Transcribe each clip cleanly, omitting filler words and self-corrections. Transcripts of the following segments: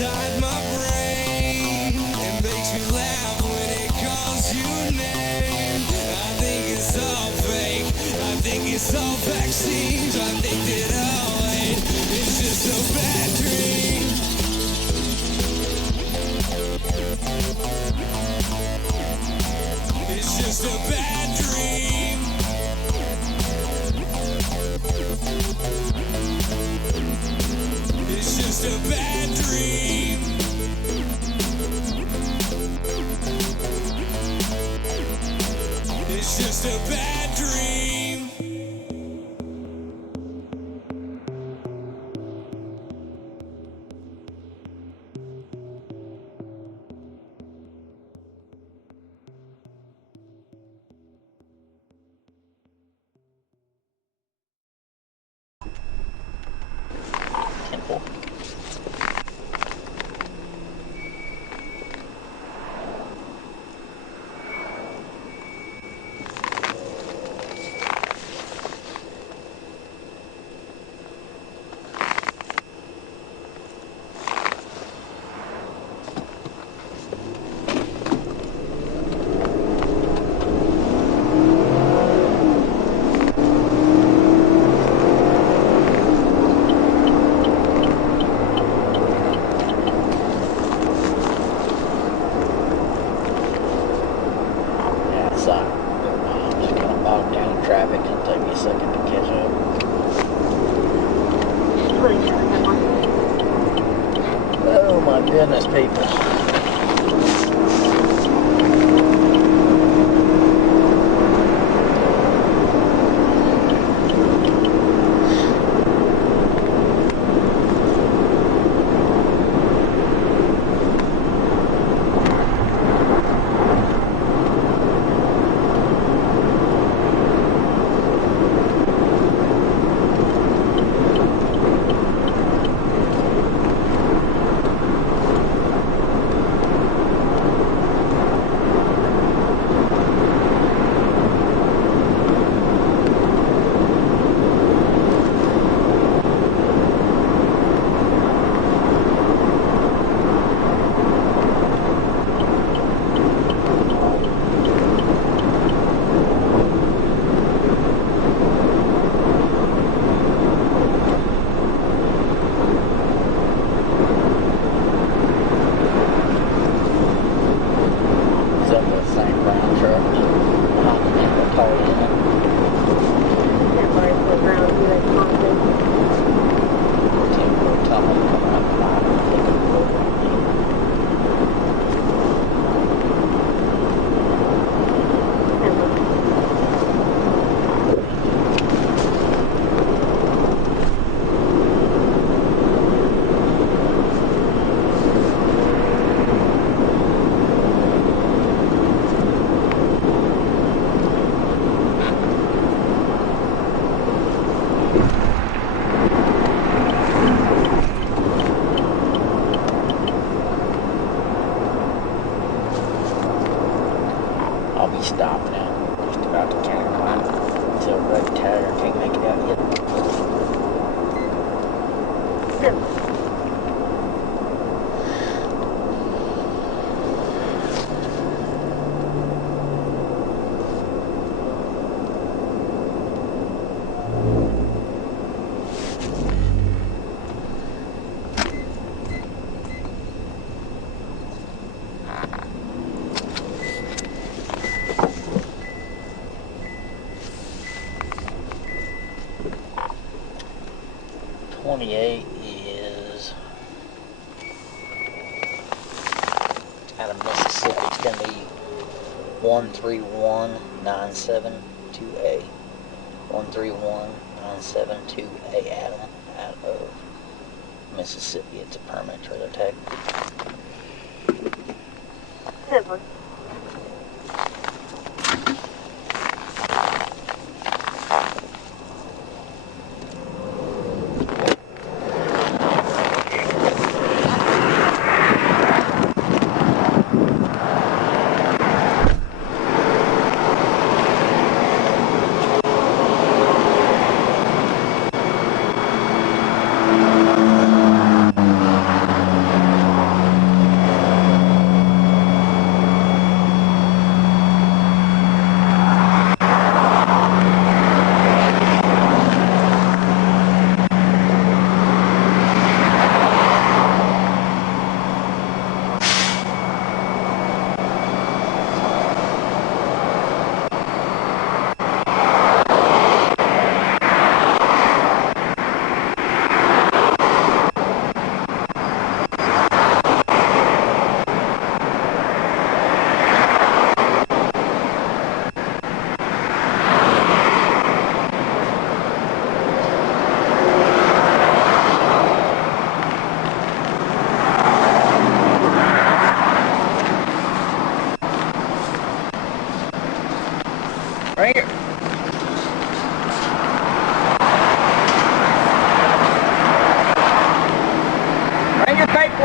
inside my brain. It makes me laugh when it calls your name. I think it's all fake. I think it's all vaccines. I think that all hate is just a bad dream. It's just a bad dream. It's just a bad dream. It's just a bad dream. Goodness, people. Stop now. Just about to counterclimb. Still red tire, can't make it out yet. Is out of Mississippi. It's going to be 131972A. 131972A Adam out of Mississippi. It's a permanent trailer tag. Never.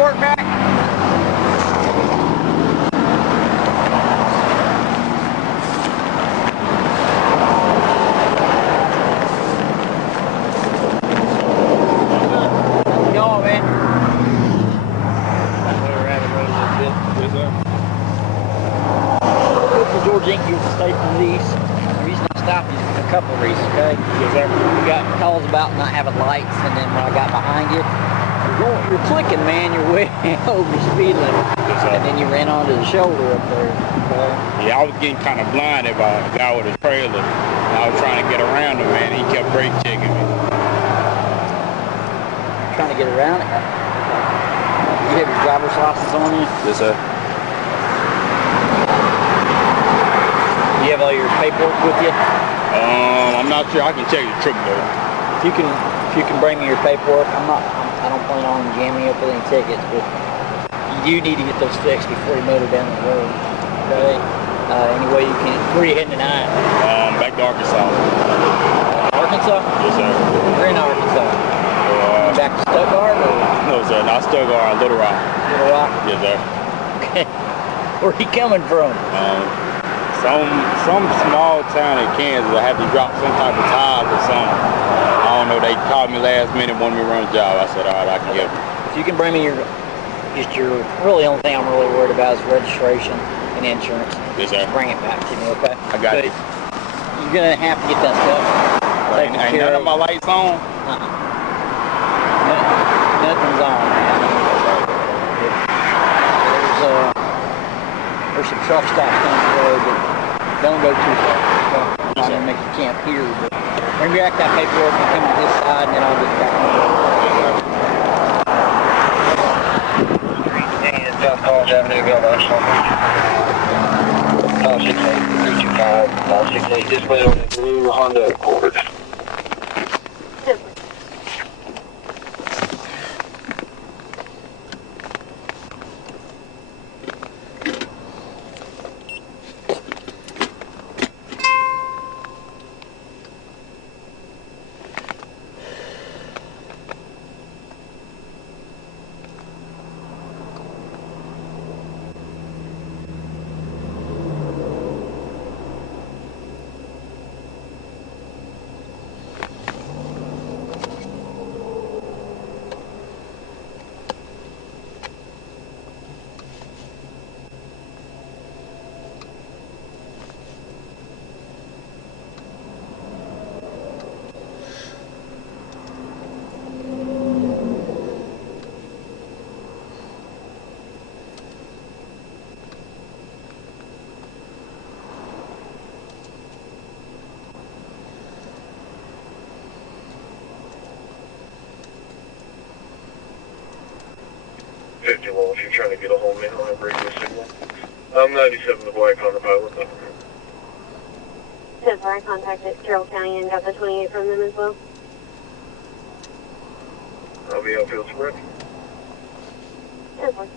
paperwork back? Y'all, man. George Enke with the state police. The reason I stopped you is for a couple of reasons, okay? You got calls about not having lights, and then when I got behind you, you're clicking, man. You're way over speed limit, and then you ran onto the shoulder up there. Okay? Yeah, I was getting kind of blinded by a guy with a trailer. And I was trying to get around him, man. He kept brake checking me. Trying to get around it. You have your driver's license on you? Yes, sir. You have all your paperwork with you? I'm not sure. I can check the truck though. If you can bring me your paperwork, I don't plan on jamming you up with any tickets, but you do need to get those fixed before you motor down the road. Okay? Any way you can. Where are you heading tonight? Back to Arkansas. Arkansas? Yes, sir. We're in Arkansas. Back to Stuttgart or? No, sir. Not Stuttgart. Little Rock. Little Rock? Yes, sir. Okay. Where are you coming from? Some small town in Kansas. I had to drop some type of tires or something. I don't know. They called me last minute, wanted me to run a job. I said, all right, I can help you. If you can bring me really the only thing I'm really worried about is registration and insurance. Yes, sir. Just bring it back to me, okay? I got it. You're gonna have to get that stuff. Ain't none of my lights on? Nothing's on, man. There's some truck stops down the road, but don't go too far. I'm not gonna make you camp here, but bring me back that paperwork and come to this side, and then I'll get back on the road. South College Avenue, go left. 568 325, 568, display on the blue Honda Accord. If you're trying to get a hold of me on a radio signal. I'm 97 the black on the pilot. So far, I contacted Carroll County and got the 28 from them as well. I'll be outfield spread. So far.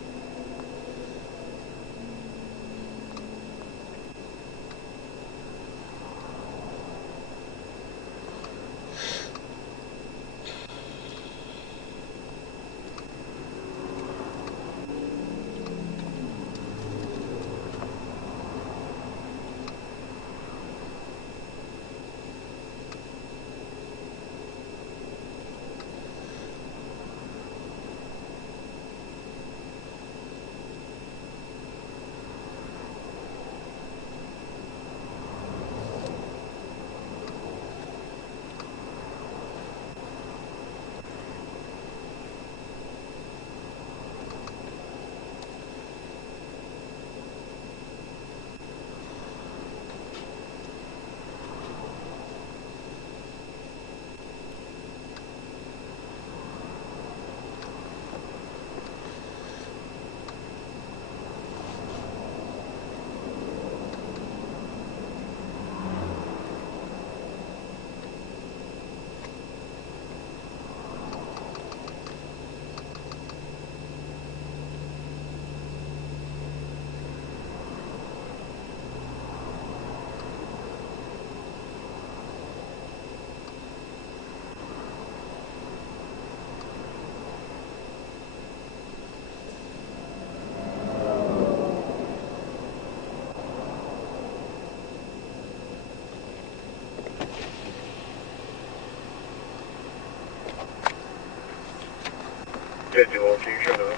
50 volts. You try to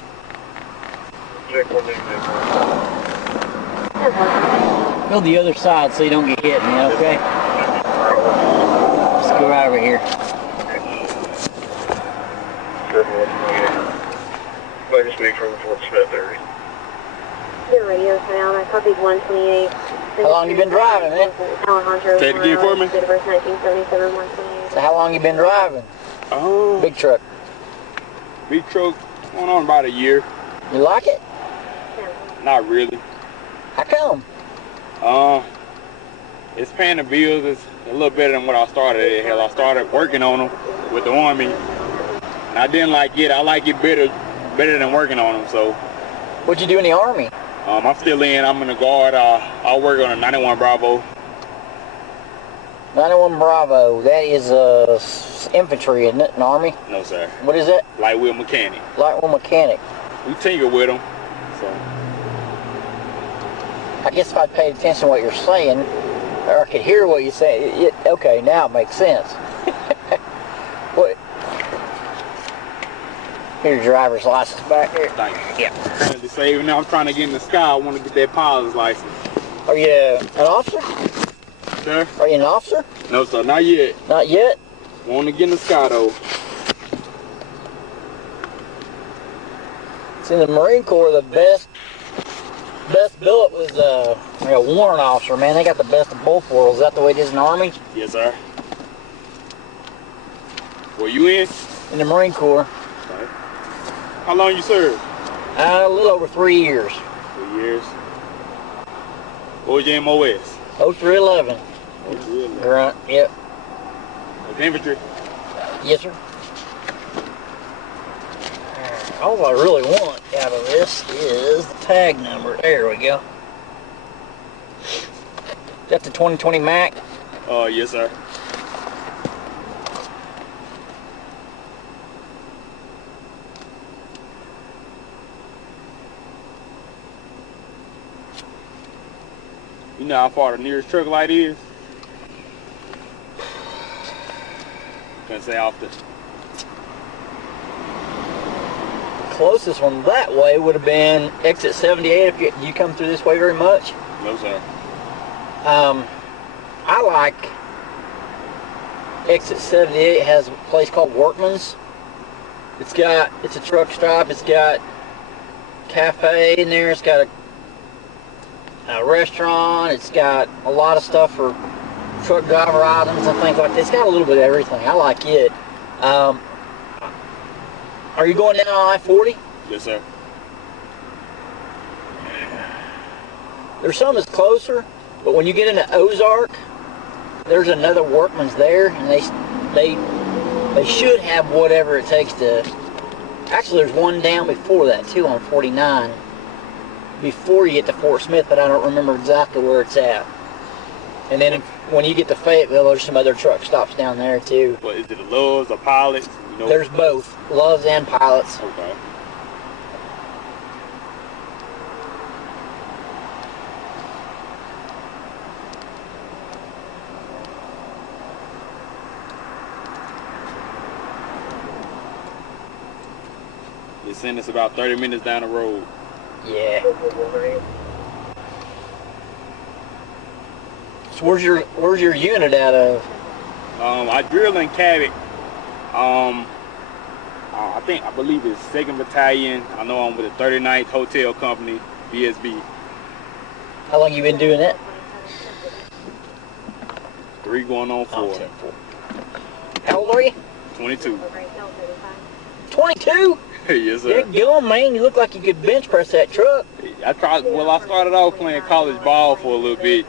check one thing. Go the other side so you don't get hit, man, okay? Let's go right over here. 7128. Might just be from Fort Smith area. Your radio's down. I copied 128. How long you been driving, man? Say it again for me. Date of birth 1977, 128. So how long you been driving? Big truck. Big truck, going on about a year. You like it? Not really. How come? It's paying the bills. It's a little better than what I started at. Hell, I started working on them with the Army, and I didn't like it. I like it better than working on them. So, What'd you do in the Army? I'm still in. I'm in the Guard. I work on a 91 Bravo. 91 Bravo. That is infantry, isn't it? An Army? No, sir. What is that? Light wheel mechanic. Light wheel mechanic. We tinker with them. So, I guess if I'd paid attention to what you're saying, or I could hear what you say, okay, now it makes sense. What? Here's your driver's license back there. thank you. Yeah. Currently saving. Now I'm trying to get in the sky. I want to get that pilot's license. Are you an officer? Sir? Are you an officer? No, sir. Not yet. Not yet? Want to get in the sky though. It's in the Marine Corps. The best billet was a warrant officer, man. They got the best of both worlds. Is that the way it is in the Army? Yes, sir. Were you in? In the Marine Corps. Okay. How long you served? A little over 3 years. 3 years. What was your MOS? 0311. Grunt, yep. Was infantry? Yes, sir. All I really want out of this is the tag number. There we go. Is that the 2020 Mac? Yes, sir. You know how far the nearest truck light is? Couldn't say off the... Closest one that way would have been exit 78 if you come through this way very much. No, sir. I like exit 78. It has a place called Workman's. It's a truck stop. It's got cafe in there. It's got a restaurant. It's got a lot of stuff for truck driver items and things like that. It's got a little bit of everything. I like it. Are you going down on I-40? Yes, sir. There's some that's closer, but when you get into Ozark, there's another Workman's there, and they should have whatever it takes to. Actually, there's one down before that too on 49, before you get to Fort Smith, but I don't remember exactly where it's at. And then when you get to Fayetteville, there's some other truck stops down there too. What is it? The Loves or Pilots? You know? There's both, Loves and Pilots. Okay. They send us about 30 minutes down the road. Yeah. So where's your unit out of? I drill in Cabot. I believe it's 2nd Battalion. I know I'm with the 39th Hotel Company, BSB. How long you been doing that? 3 going on 4. Oh, 10, 4. How old are you? 22. 22? Yes, sir. You're going, man. You look like you could bench press that truck. I started off playing college ball for a little bit.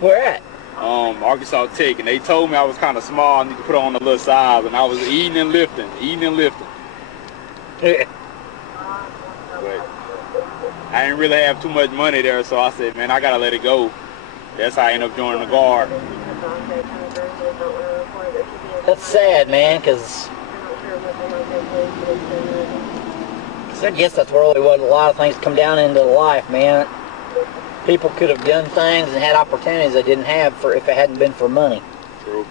Where at? Arkansas Tech, and they told me I was kind of small, I need to put on a little size, and I was eating and lifting. Yeah. But I didn't really have too much money there, so I said, man, I gotta let it go. That's how I ended up joining the Guard. That's sad, man, because I guess that's really what a lot of things come down into life, man. People could have done things and had opportunities they didn't have if it hadn't been for money. True.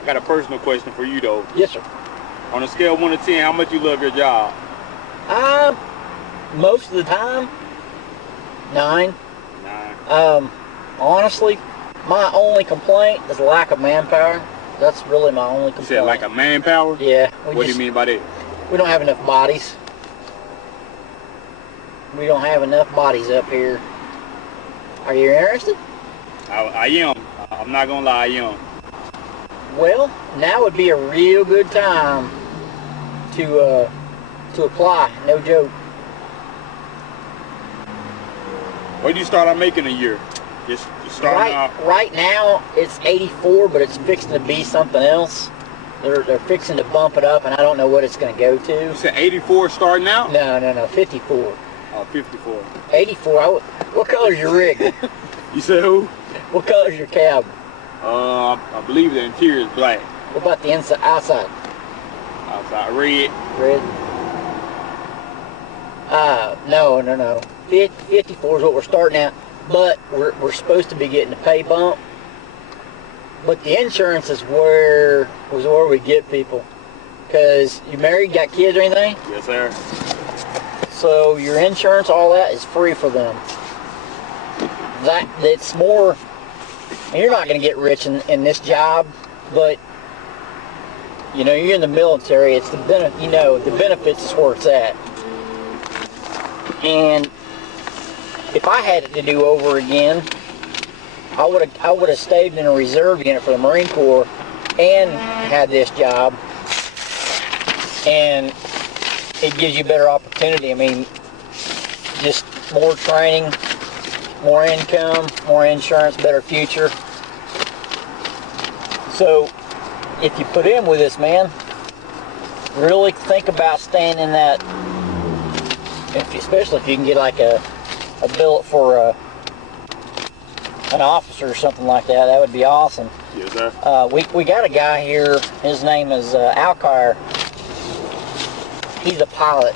I got a personal question for you though. Yes, sir. On a scale of 1 to 10, how much you love your job? Most of the time, 9. 9. Honestly, my only complaint is lack of manpower. That's really my only complaint. You said like a manpower? Yeah. What do you mean by that? We don't have enough bodies. We don't have enough bodies up here. Are you interested? I am. I'm not gonna lie, I am. Well, now would be a real good time to apply. No joke. What do you start out making a year? Just starting out. Right now it's 84, but it's fixing to be something else. They're fixing to bump it up, and I don't know what it's going to go to. You said 84 starting out? No, 54. Oh, 54. 84. What color's your rig? You said who? What color's your cab? I believe the interior is black. What about the inside, outside? Outside red. Red. No. 54 is what we're starting at, but we're supposed to be getting a pay bump. But the insurance is where we get people. Cause you married, got kids or anything? Yes, sir. So your insurance, all that is free for them. That's more. You're not going to get rich in this job, but you know you're in the military. It's the the benefits is where it's at. And if I had it to do over again, I would have stayed in a reserve unit for the Marine Corps and had this job. And it gives you better opportunity. I mean, just more training, more income, more insurance, better future. So if you put in with this, man, really think about staying in that, especially if you can get like a billet for an officer or something like that. That would be awesome. Yes, sir. We got a guy here. His name is Alcar. He's a pilot.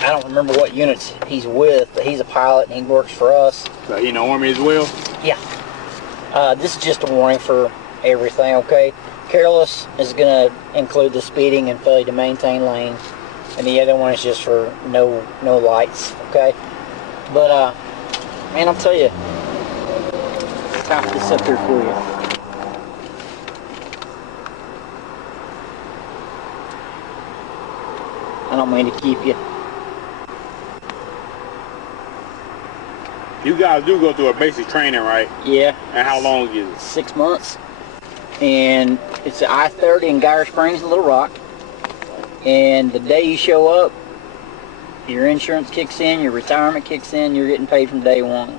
I don't remember what units he's with, but he's a pilot and he works for us. So he in the Army as well? Yeah. This is just a warning for everything, okay? Careless is going to include the speeding and failure to maintain lane. And the other one is just for no lights, okay? But, man, I'll tell you, I'll top this up here for you. I don't mean to keep you. You guys do go through a basic training, right? Yeah. And how long is it? 6 months. And it's at I-30 in Geyer Springs, Little Rock. And the day you show up, your insurance kicks in, your retirement kicks in, you're getting paid from day one.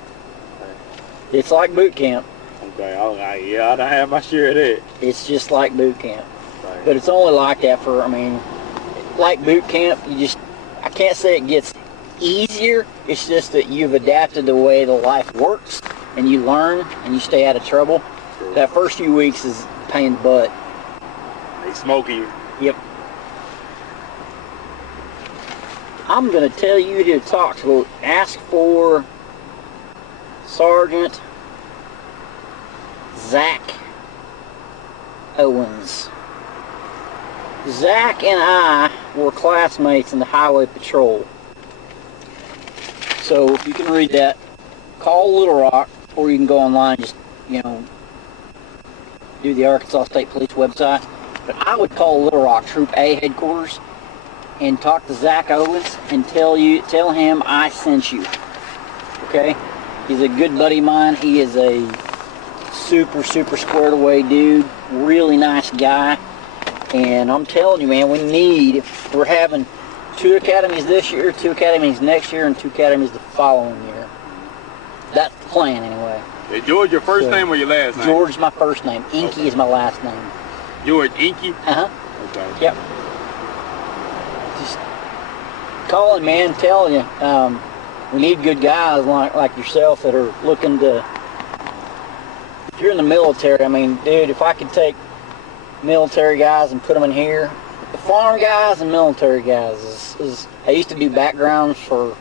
It's like boot camp. Okay, yeah, I don't have my share of that. It's just like boot camp. Right. But it's only like that for, I mean, like boot camp, I can't say it gets easier. It's just that you've adapted the way the life works, and you learn, and you stay out of trouble. Sure. That first few weeks is pain in the butt. They smoke you. Yep. I'm going to tell you who to talk to. Ask for Sergeant Zach Owens. Zach and I were classmates in the Highway Patrol. So if you can read that, call Little Rock, or you can go online and just, do the Arkansas State Police website. But I would call Little Rock Troop A headquarters and talk to Zach Owens and tell him I sent you. Okay? He's a good buddy of mine. He is a super squared away dude. Really nice guy. And I'm telling you, man, we're having 2 academies this year, 2 academies next year, and 2 academies the following year. That's the plan, anyway. Is George your first name or your last name? George is my first name. Enke is my last name. George Enke? Uh-huh. Okay. Yep. Just calling, man, telling you, we need good guys like yourself that are looking to, if you're in the military, I mean, dude, if I could take military guys and put them in here, the farm guys and military guys is I used to do backgrounds for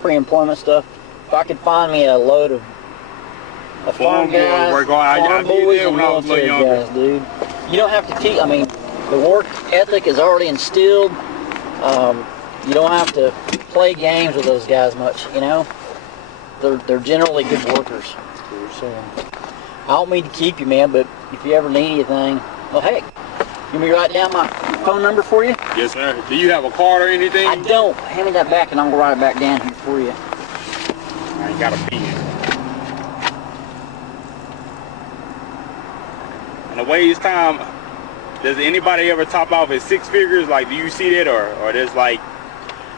pre-employment stuff. If I could find me a load of farm guys, farm boys and military guys, dude. You don't have to teach. I mean, the work ethic is already instilled. You don't have to play games with those guys much, you know. They're generally good workers. So I don't mean to keep you, man, but if you ever need anything, well, hey, you want me to write down my phone number for you? Yes, sir. Do you have a card or anything? I don't. Hand me that back, and I'm gonna write it back down here for you. I ain't got a pen. And the waste time, does anybody ever top off at 6 figures? Like, do you see that, or that's like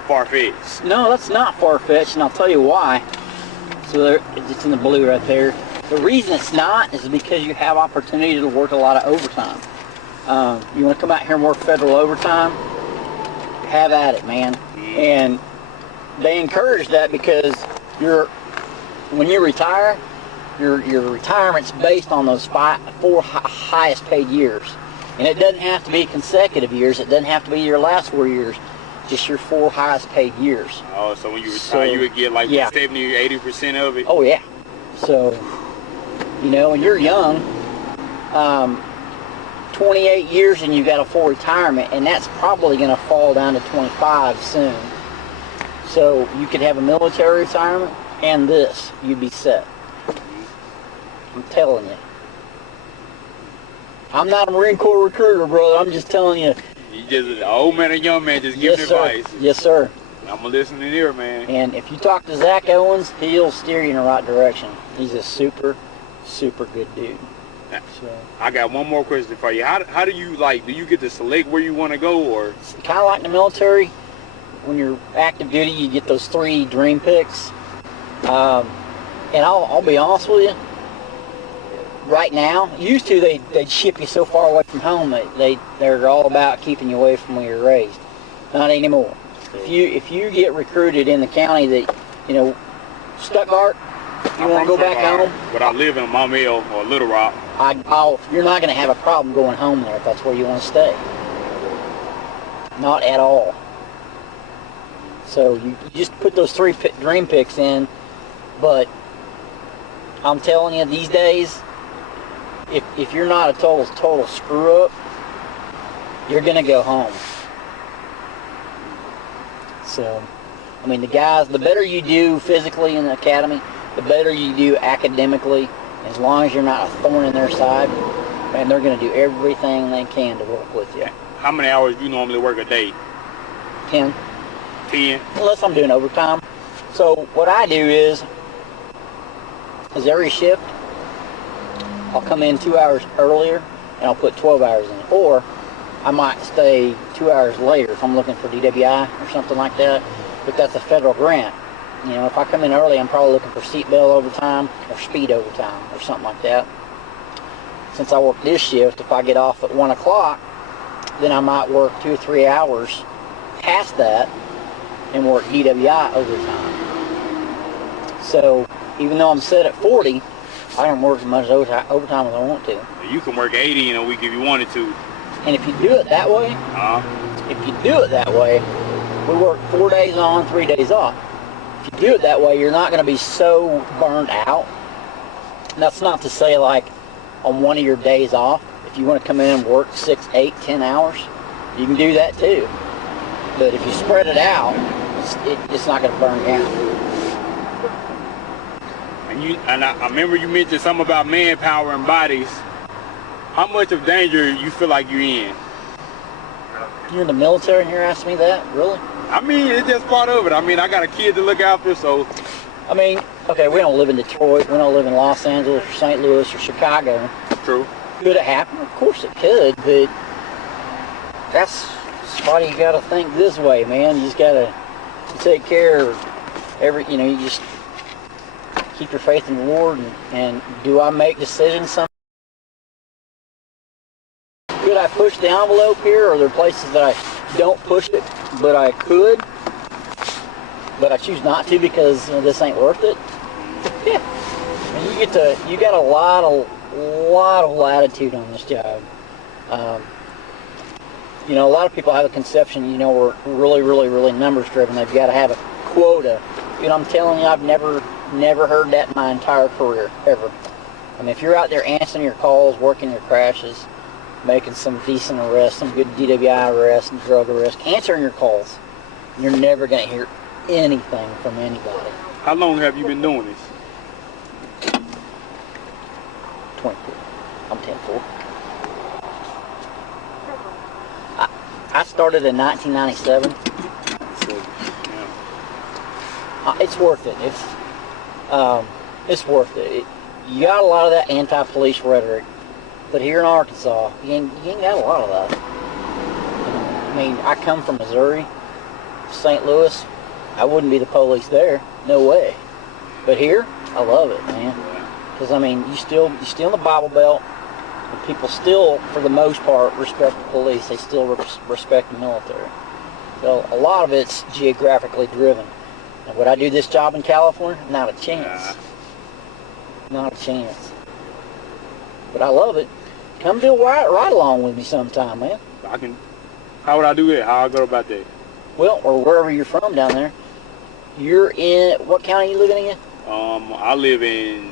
far-fetched? No, that's not far-fetched, and I'll tell you why. So there, it's in the blue right there. The reason it's not is because you have opportunity to work a lot of overtime. You want to come out here and work federal overtime? Have at it, man. And they encourage that because when you retire, your retirement's based on those 4 highest paid years. And it doesn't have to be consecutive years. It doesn't have to be your last 4 years. Just your 4 highest paid years. Oh, so when you retire, you would get like 70 or 80% of it? Oh, yeah. So, you know, when you're young, 28 years and you've got a full retirement, and that's probably going to fall down to 25 soon. So you could have a military retirement and this, you'd be set. I'm telling you. I'm not a Marine Corps recruiter, brother. I'm just telling you. You just an old man and young man just giving advice. Yes, sir. I'm a listening ear, man. And if you talk to Zach Owens, he'll steer you in the right direction. He's a super, super good dude. So, I got one more question for you. How do you, like, do you get to select where you want to go, or? It's kind of like in the military. When you're active duty, you get those 3 dream picks. And I'll be honest with you. Right now, used to they'd ship you so far away from home that they're all about keeping you away from where you're raised. Not anymore. If you get recruited in the county that, you know, Stuttgart, you want to go back home. But I live in Maumelle or Little Rock. You're not going to have a problem going home there if that's where you want to stay. Not at all. So you just put those 3 dream picks in, but I'm telling you, these days, if you're not a total screw up, you're gonna go home. So, I mean, the guys, the better you do physically in the academy, the better you do academically. As long as you're not a thorn in their side, and they're gonna do everything they can to work with you. How many hours do you normally work a day? 10. 10? Unless I'm doing overtime. So what I do is every shift, I'll come in 2 hours earlier and I'll put 12 hours in. Or I might stay 2 hours later if I'm looking for DWI or something like that. But that's a federal grant. You know, if I come in early, I'm probably looking for seatbelt overtime or speed overtime or something like that. Since I work this shift, if I get off at 1 o'clock, then I might work 2 or 3 hours past that and work DWI overtime. So even though I'm set at 40, I can work as much overtime as I want to. You can work 80 in a week if you wanted to. And if you do it that way, we work 4 days on, 3 days off. If you do it that way, you're not going to be so burned out. And that's not to say, like, on one of your days off, if you want to come in and work 6, 8, 10 hours, you can do that too. But if you spread it out, it's not going to burn you out. And I remember you mentioned something about manpower and bodies. How much of danger you feel like you're in? You're in the military and you're asking me that? Really? I mean, it's just part of it. I mean, I got a kid to look after, so. I mean, okay, we don't live in Detroit. We don't live in Los Angeles or St. Louis or Chicago. True. Could it happen? Of course it could, but that's why you got to think this way, man. You just got to take care of you just keep your faith in the Lord. And do I make decisions sometimes? Could I push the envelope here? Or are there places that I don't push it, but I could? But I choose not to because this ain't worth it. Yeah, and you got a lot of latitude on this job. A lot of people have a conception, we're really numbers driven. They've got to have a quota. I'm telling you, I've never heard that in my entire career, ever. I mean, if you're out there answering your calls, working your crashes, making some decent arrests, some good DWI arrests and drug arrests, answering your calls. You're never going to hear anything from anybody. How long have you been doing this? 24. I'm 10-4. I started in 1997. So, yeah. It's worth it. It's worth it. You got a lot of that anti-police rhetoric, but here in Arkansas, you ain't got a lot of that. I mean, I come from Missouri, St. Louis. I wouldn't be the police there, no way. But here, I love it, man. Because I mean, you still in the Bible Belt, and people still, for the most part, respect the police. They still respect the military. So a lot of it's geographically driven. And would I do this job in California? Not a chance. Not a chance. But I love it. Come do a ride along with me sometime, man. How would I do that? How I go about that? Well, or wherever you're from down there. You're in, what county you living in? I live in,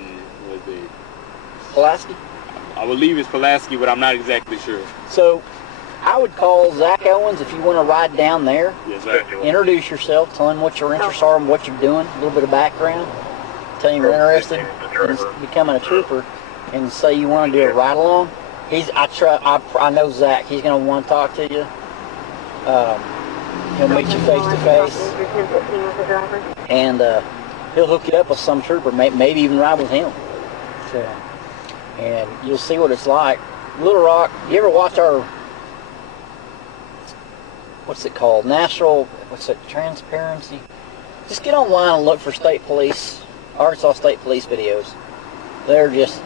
what is it? Pulaski? I believe it's Pulaski, but I'm not exactly sure. So, I would call Zach Owens if you want to ride down there. Yes, sir. Introduce yourself, tell him what your interests are and what you're doing, a little bit of background. Tell him you're interested in becoming a trooper, and say you want to do a ride along. I know Zach. He's going to want to talk to you. He'll meet you face to face, and he'll hook you up with some trooper. Maybe even ride with him. So, and you'll see what it's like. Little Rock. You ever watch our, what's it called? Transparency? Just get online and look for state police, Arkansas State Police videos. They're just,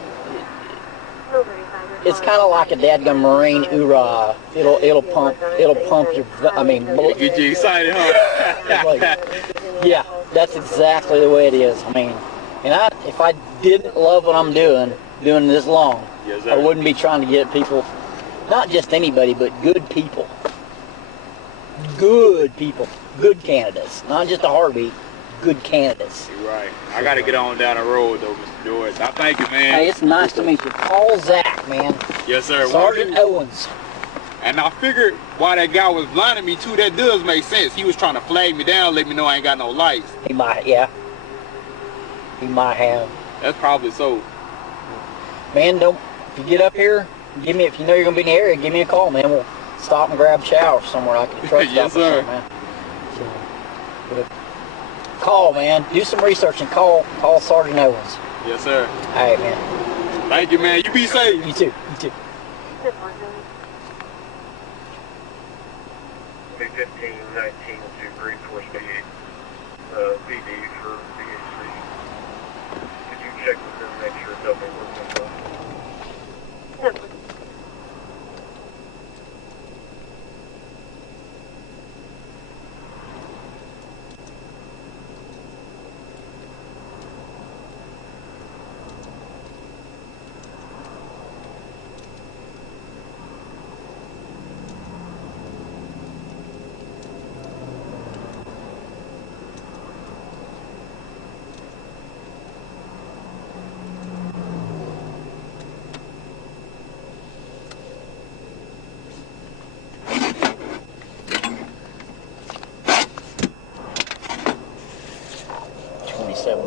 it's kind of like a dadgum Marine hoorah. It'll pump your, I mean, Get you excited, huh? like, yeah, that's exactly the way it is. I mean, and if I didn't love what I'm doing this long, yes, I wouldn't be trying to get people, not just anybody, but good people. Good people. Good candidates. Not just a heartbeat. Good candidates. You're right. I got to get on down the road, though, Mr. George. I thank you, man. Hey, it's nice to meet you. Call Zach, man. Yes, sir. Sergeant Owens. And I figured why that guy was blinding me, too, that does make sense. He was trying to flag me down, let me know I ain't got no lights. He might, yeah. He might have. That's probably so. Man, if you get up here, if you know you're going to be in the area, give me a call, man. We'll stop and grab a shower somewhere like a truck stop yes, sir. or something, man. So, call, man. Do some research and call Sergeant Owens. Yes, sir. All right, man. Thank you, man. You be safe. You too. You too. B-15-19 to reinforce PD for BHC. Could you check with them and make sure they'll be working well?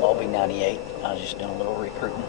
I'll be 98. I was just doing a little recruiting.